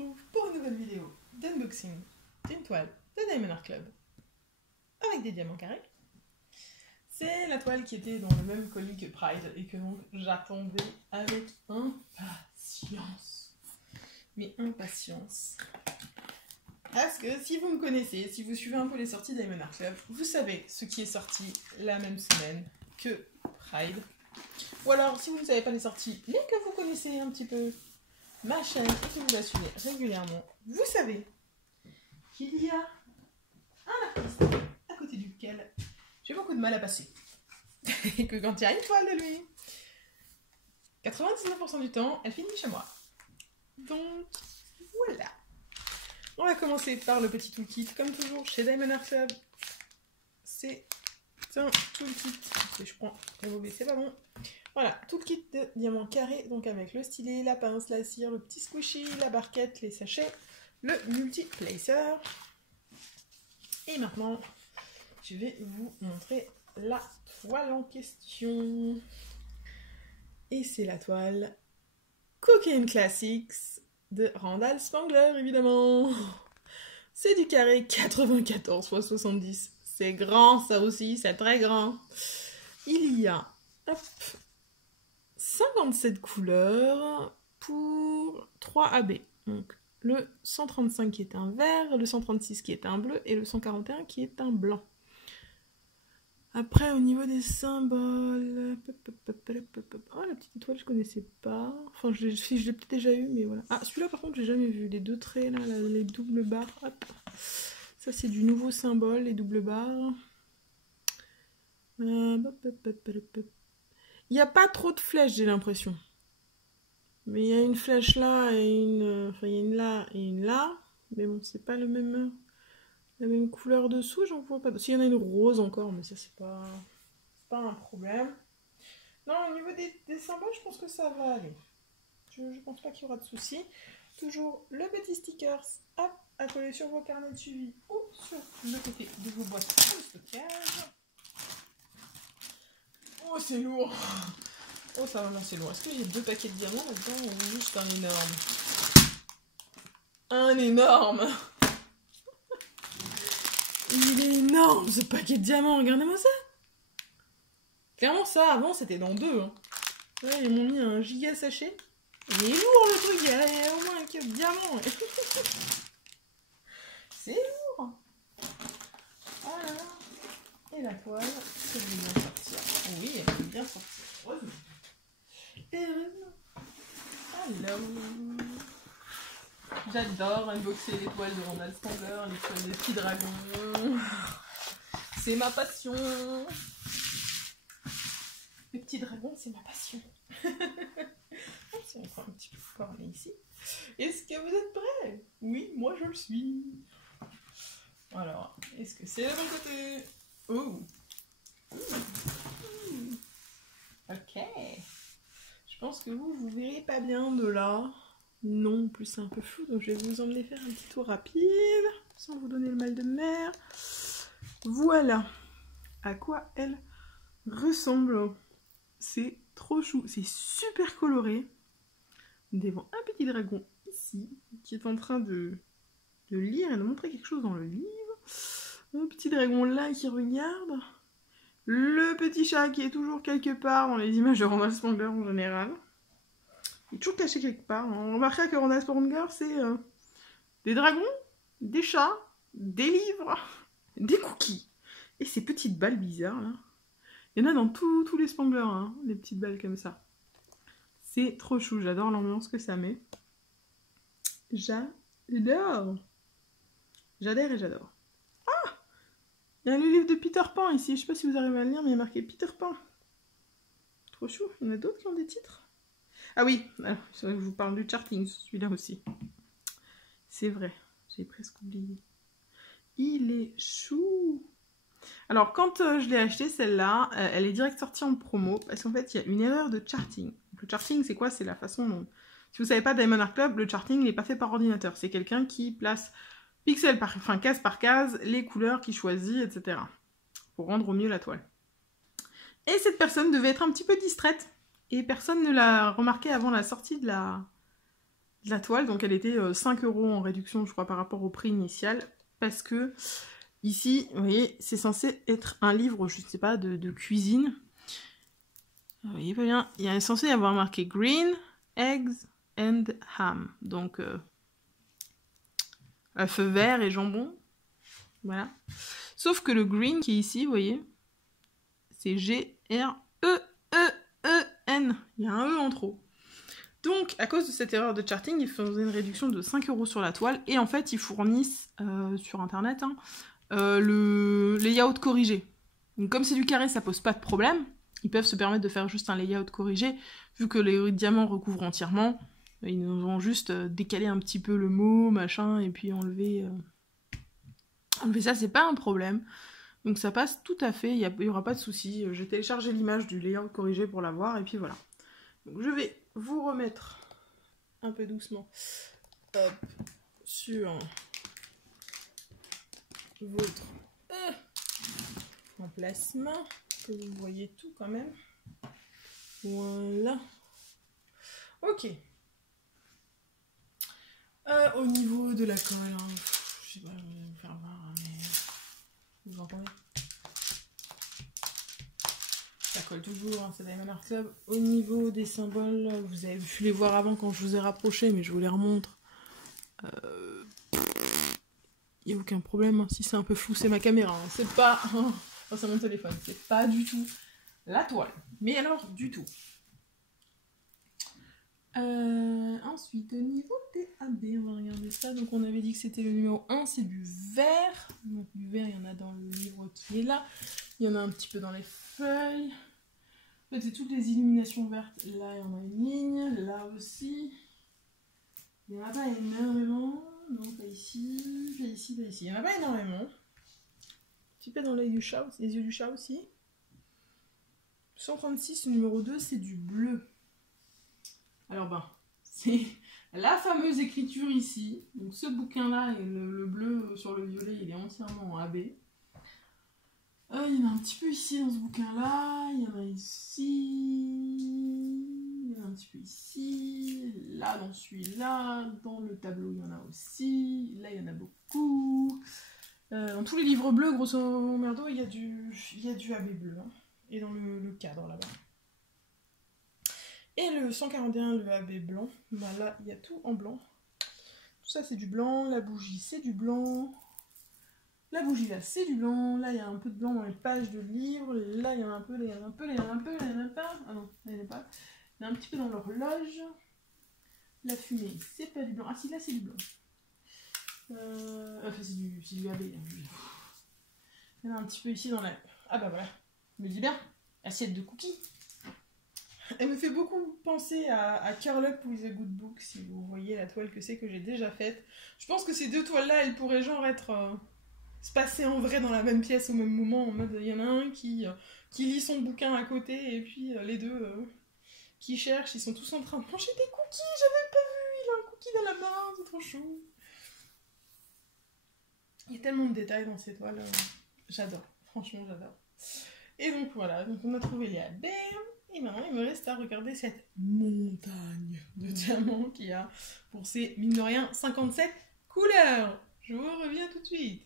retrouve pour une nouvelle vidéo d'unboxing d'une toile de Diamond Art Club avec des diamants carrés. C'est la toile qui était dans le même colis que Pride et que donc j'attendais avec impatience. Mais impatience. Parce que si vous me connaissez, si vous suivez un peu les sorties de Diamond Art Club, vous savez ce qui est sorti la même semaine que Pride. Ou alors, si vous ne savez pas les sorties, mais que vous connaissez un petit peu ma chaîne et que vous la suivez régulièrement, vous savez qu'il y a un artiste à côté duquel j'ai beaucoup de mal à passer. Et que quand il y a une toile de lui, 99% du temps, elle finit chez moi. Donc, voilà. On va commencer par le petit toolkit, comme toujours chez Diamond Art Club. C'est un toolkit. Si je prends le mauvais, c'est pas bon. Voilà, toolkit de diamants carrés, donc avec le stylet, la pince, la cire, le petit squishy, la barquette, les sachets, le multi-placer. Et maintenant, je vais vous montrer la toile en question. Et c'est la toile Cooking Classics de Randall Spangler, évidemment. C'est du carré 94 x 70. C'est grand, ça aussi, c'est très grand. Il y a, hop, 57 couleurs pour 3 AB. Donc, le 135 qui est un vert, le 136 qui est un bleu et le 141 qui est un blanc. Après, au niveau des symboles... Oh, la petite étoile, je connaissais pas. Enfin, je l'ai peut-être déjà eu, mais voilà. Ah, celui-là, par contre, j'ai jamais vu. Les deux traits, là, les doubles barres. Hop. Ça, c'est du nouveau symbole, les doubles barres. Il n'y a pas trop de flèches, j'ai l'impression. Mais il y a une flèche là et une... Enfin, il y a une là et une là. Mais bon, c'est pas le même... La même couleur dessous, j'en vois pas. S'il y en a une rose encore, mais ça, c'est pas un problème. Non, au niveau des symboles, je pense que ça va aller. Je pense pas qu'il y aura de soucis. Toujours le petit sticker à coller sur vos carnets de suivi ou sur le côté de vos boîtes de stockage. Oh, c'est lourd. Oh, ça va, c'est lourd. Est-ce qu'il y a 2 paquets de diamants là-dedans ou juste un énorme? Un énorme. Il est énorme ce paquet de diamants, regardez-moi ça. Clairement ça, avant c'était dans 2. Hein. Là, ils m'ont mis un giga sachet. Il est lourd le truc, il y a au moins un kilo de diamants. C'est lourd. Voilà. Et la toile, elle veut bien sortir. Oui, elle veut bien sortir. Heureusement. Alors... J'adore unboxer les toiles de Randall Spangler, les toiles des petits dragons. C'est ma passion. Les petits dragons, c'est ma passion. C'est encore un petit peu corné ici. Est-ce que vous êtes prêts? Oui, moi je le suis. Alors, est-ce que c'est le bon côté? Oh. Ok. Je pense que vous verrez pas bien de là. Non, en plus c'est un peu flou, donc je vais vous emmener faire un petit tour rapide, sans vous donner le mal de mer. Voilà à quoi elle ressemble. C'est trop chou, c'est super coloré. Nous avons un petit dragon ici, qui est en train de lire et de montrer quelque chose dans le livre. Un petit dragon là qui regarde. Le petit chat qui est toujours quelque part dans les images de Randall Spangler en général. Il est toujours caché quelque part. On remarquera que Randall Spangler, c'est des dragons, des chats, des livres, des cookies. Et ces petites balles bizarres, là. Il y en a dans tous les Spangler, hein, les petites balles comme ça. C'est trop chou, j'adore l'ambiance que ça met. J'adore. J'adhère et j'adore. Ah! Il y a le livre de Peter Pan ici. Je sais pas si vous arrivez à le lire, mais il y a marqué Peter Pan. Trop chou. Il y en a d'autres qui ont des titres? Ah oui, alors, je vous parle du charting, celui-là aussi. C'est vrai, j'ai presque oublié. Il est chou. Alors, quand je l'ai acheté, celle-là, elle est direct sortie en promo, parce qu'en fait, il y a une erreur de charting. Donc, le charting, c'est quoi? C'est la façon dont... Si vous ne savez pas, Diamond Art Club, le charting n'est pas fait par ordinateur. C'est quelqu'un qui place case par case, les couleurs qu'il choisit, etc. Pour rendre au mieux la toile. Et cette personne devait être un petit peu distraite. Et personne ne l'a remarqué avant la sortie de la de la toile, donc elle était 5 € en réduction, je crois, par rapport au prix initial, parce que ici, vous voyez, c'est censé être un livre, je ne sais pas, de cuisine. Vous voyez pas bien, il est censé y avoir marqué Green, Eggs and Ham, donc œufs verts et jambon, voilà. Sauf que le green qui est ici, vous voyez, c'est G-R-E-E-E-N, il y a un E en trop. Donc, à cause de cette erreur de charting, ils faisaient une réduction de 5 € sur la toile, et en fait, ils fournissent, sur internet, le layout corrigé. Donc, comme c'est du carré, ça pose pas de problème, ils peuvent se permettre de faire juste un layout corrigé, vu que les diamants recouvrent entièrement, ils nous ont juste décalé un petit peu le mot, machin, et puis enlevé ça, c'est pas un problème. Donc ça passe tout à fait, il n'y aura pas de souci. J'ai téléchargé l'image du layout corrigé pour la voir, et puis voilà. Donc je vais vous remettre un peu doucement sur votre emplacement, que vous voyez tout quand même. Voilà. Ok. Au niveau de la colle, je sais pas, je vais vous faire voir, mais vous entendez? Ça colle toujours, c'est Diamond Art Club. Au niveau des symboles, vous avez pu les voir avant quand je vous ai rapproché, mais je vous les remontre. Il n'y a aucun problème, si c'est un peu flou, c'est ma caméra. C'est pas... Oh, c'est mon téléphone, c'est pas du tout la toile. Mais alors, du tout. Ensuite, au niveau des AB, on va regarder ça. Donc, on avait dit que c'était le numéro 1, c'est du vert. Donc, du vert, il y en a dans le livre qui est là. Il y en a un petit peu dans les feuilles. En fait, c'est toutes les illuminations vertes. Là, il y en a une ligne. Là aussi. Il n'y en a pas énormément. Non, pas ici. Pas ici, pas ici. Il n'y en a pas énormément. Un petit peu dans l'œil du chat, les yeux du chat aussi. 136, le numéro 2, c'est du bleu. Alors ben, c'est la fameuse écriture ici. Donc ce bouquin-là, et le bleu sur le violet, il est entièrement en AB. Il y en a un petit peu ici dans ce bouquin-là. Il y en a ici. Il y en a un petit peu ici. Là, dans celui-là. Dans le tableau, il y en a aussi. Là, il y en a beaucoup. Dans tous les livres bleus, grosso merdo, il y a du AB bleu. Hein. Et dans le cadre, là-bas. Et le 141, le AB blanc, bah là, il y a tout en blanc. Tout ça, c'est du blanc. La bougie, c'est du blanc. La bougie, là, c'est du blanc. Là, il y a un peu de blanc dans les pages de livres. Là, il y en a un peu, là, il y en a un peu, là, il y en a un peu, là, il y en a pas. Ah non, là, il n'y en a pas. Il y en a un petit peu dans l'horloge. La fumée, c'est pas du blanc. Ah si, là, c'est du blanc. Enfin, c'est du AB. Hein. Il y en a un petit peu ici dans la... Ah bah voilà, je me dis bien. Assiette de cookies. Elle me fait beaucoup penser à Curl Up with a Good Book, si vous voyez la toile que c'est que j'ai déjà faite. Je pense que ces deux toiles-là, elles pourraient genre être... se passer en vrai dans la même pièce au même moment, en mode il y en a un qui lit son bouquin à côté, et puis les deux qui cherchent, ils sont tous en train de manger des cookies, j'avais pas vu, il a un cookie dans la main, c'est trop chou. Il y a tellement de détails dans ces toiles, j'adore, franchement j'adore. Et donc voilà, donc on a trouvé les AB. Et maintenant, il me reste à regarder cette montagne de diamants qu'il y a pour ces, mine de rien, 57 couleurs. Je vous reviens tout de suite.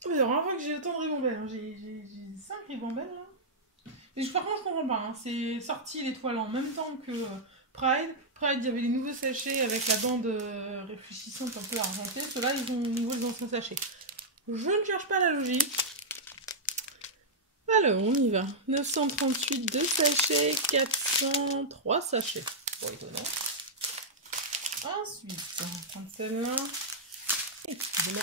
C'est la première fois que j'ai autant de ribambelles. Hein. J'ai 5 ribambelles là. Et par contre, je comprends pas. Hein. C'est sorti les toiles en même temps que Pride. Pride, il y avait les nouveaux sachets avec la bande réfléchissante un peu argentée. Ceux-là, ils ont nouveau les anciens sachets. Je ne cherche pas la logique. Alors, on y va. 938, 2 sachets, 403 sachets. Bon, étonnant. Ensuite, on va prendre celle-là. Excusez-moi.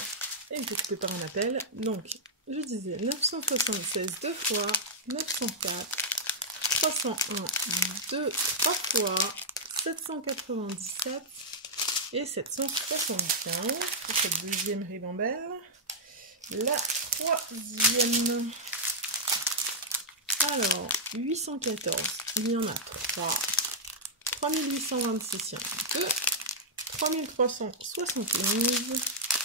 Et je vais couper par un appel. Donc, je disais 976 2 fois, 904, 301 2 3 fois, 797 et 775 pour cette deuxième ribambelle. La troisième. Alors, 814, il y en a 3. 3826, il y en a 2. 3371.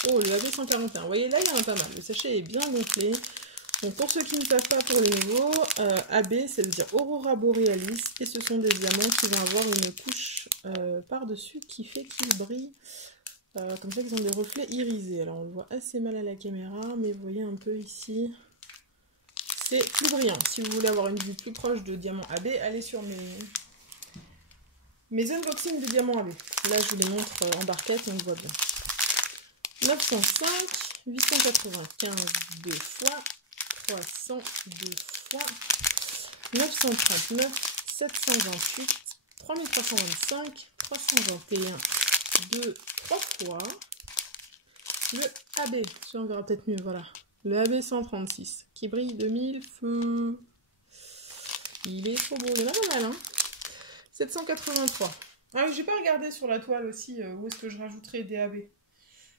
Oh, le AB141. Vous voyez, là, il y en a pas mal. Le sachet est bien gonflé. Donc pour ceux qui ne savent pas, pour les nouveaux, AB, ça veut dire Aurora Borealis, et ce sont des diamants qui vont avoir une couche par-dessus qui fait qu'ils brillent. Comme ça, ils ont des reflets irisés. Alors on le voit assez mal à la caméra, mais vous voyez un peu ici, c'est plus brillant. Si vous voulez avoir une vue plus proche de diamants AB, allez sur mes unboxings de diamants AB. Là, je vous les montre en barquette, on le voit bien. 905, 895 deux fois, 300 deux fois, 939, 728, 3325, 321, 2, 3 fois, le AB, on verra peut-être mieux, voilà, le AB 136, qui brille de 1000 feux. Il est trop beau, il y en a pas mal, hein. 783. Ah, j'ai pas regardé sur la toile aussi où est-ce que je rajouterais des AB.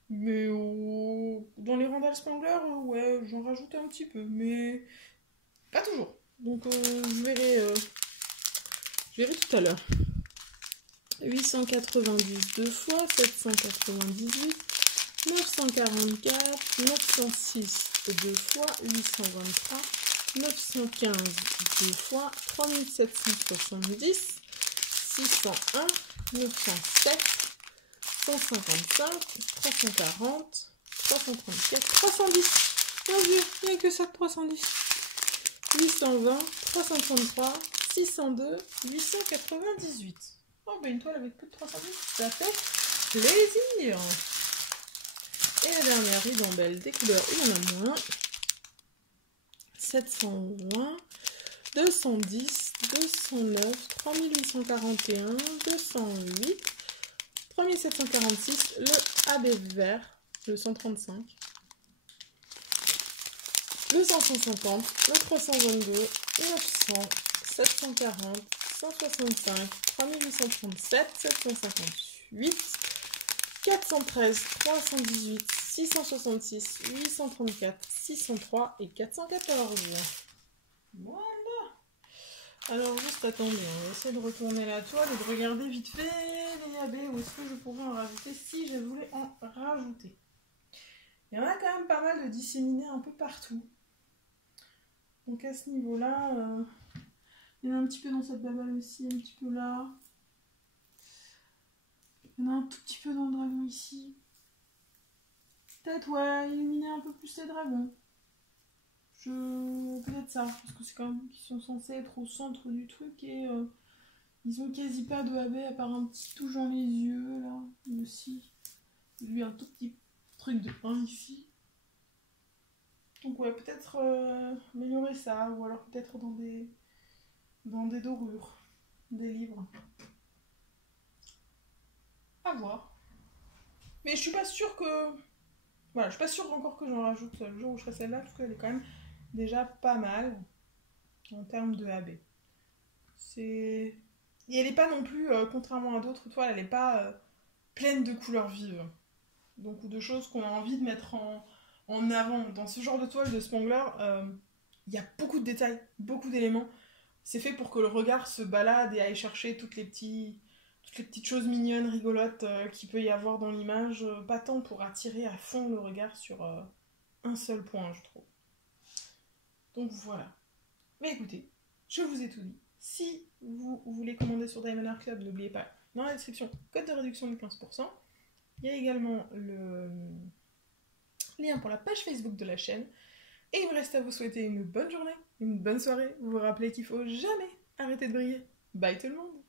Mais dans les Randall Spangler, ouais, j'en rajoute un petit peu, mais pas toujours. Donc je verrai tout à l'heure. 890 deux fois, 798, 944, 906 deux fois, 823, 915 deux fois, 3770, 601, 907, 155, 340, 334, 310. Mon Dieu, il n'y a que ça de 310. 820, 333, 602, 898. Oh, bah une toile avec plus de 310, ça fait plaisir. Et la dernière ribambelle des couleurs, il y en a moins. 720, 210, 209, 3841, 208, 3746, le AB vert, le 135, le 550, le 322, 900, 740, 165, 3837, 758, 413, 318, 666, 834, 603 et 414. Voilà. Alors juste attendez, on va essayer de retourner la toile et de regarder vite fait les AB où est-ce que je pourrais en rajouter si je voulais en rajouter. Il y en a quand même pas mal de disséminés un peu partout. Donc à ce niveau-là, il y en a un petit peu dans cette babale aussi, un petit peu là. Il y en a un tout petit peu dans le dragon ici. Peut-être, ouais, illuminer un peu plus les dragons. Peut-être ça, parce que c'est quand même qu'ils sont censés être au centre du truc et ils ont quasi pas de AB à part un petit touche dans les yeux, là, aussi. Lui, un tout petit truc de 1 ici. Donc ouais, peut-être améliorer ça, ou alors peut-être dans des dorures, des livres. À voir. Mais je suis pas sûre que... Voilà, je suis pas sûre encore que j'en rajoute le jour où je ferai celle-là, parce qu'elle est quand même déjà pas mal en termes de AB. Et elle est pas non plus, contrairement à d'autres toiles, elle est pas pleine de couleurs vives. Donc, ou de choses qu'on a envie de mettre en avant. Dans ce genre de toile de Spangler, il y a beaucoup de détails, beaucoup d'éléments. C'est fait pour que le regard se balade et aille chercher toutes les petites choses mignonnes, rigolotes qu'il peut y avoir dans l'image. Pas tant pour attirer à fond le regard sur un seul point, je trouve. Donc voilà. Mais écoutez, je vous ai tout dit. Si vous voulez commander sur Diamond Art Club, n'oubliez pas, dans la description, code de réduction de 15%. Il y a également le lien pour la page Facebook de la chaîne. Et il me reste à vous souhaiter une bonne journée, une bonne soirée. Vous vous rappelez qu'il faut jamais arrêter de briller. Bye tout le monde!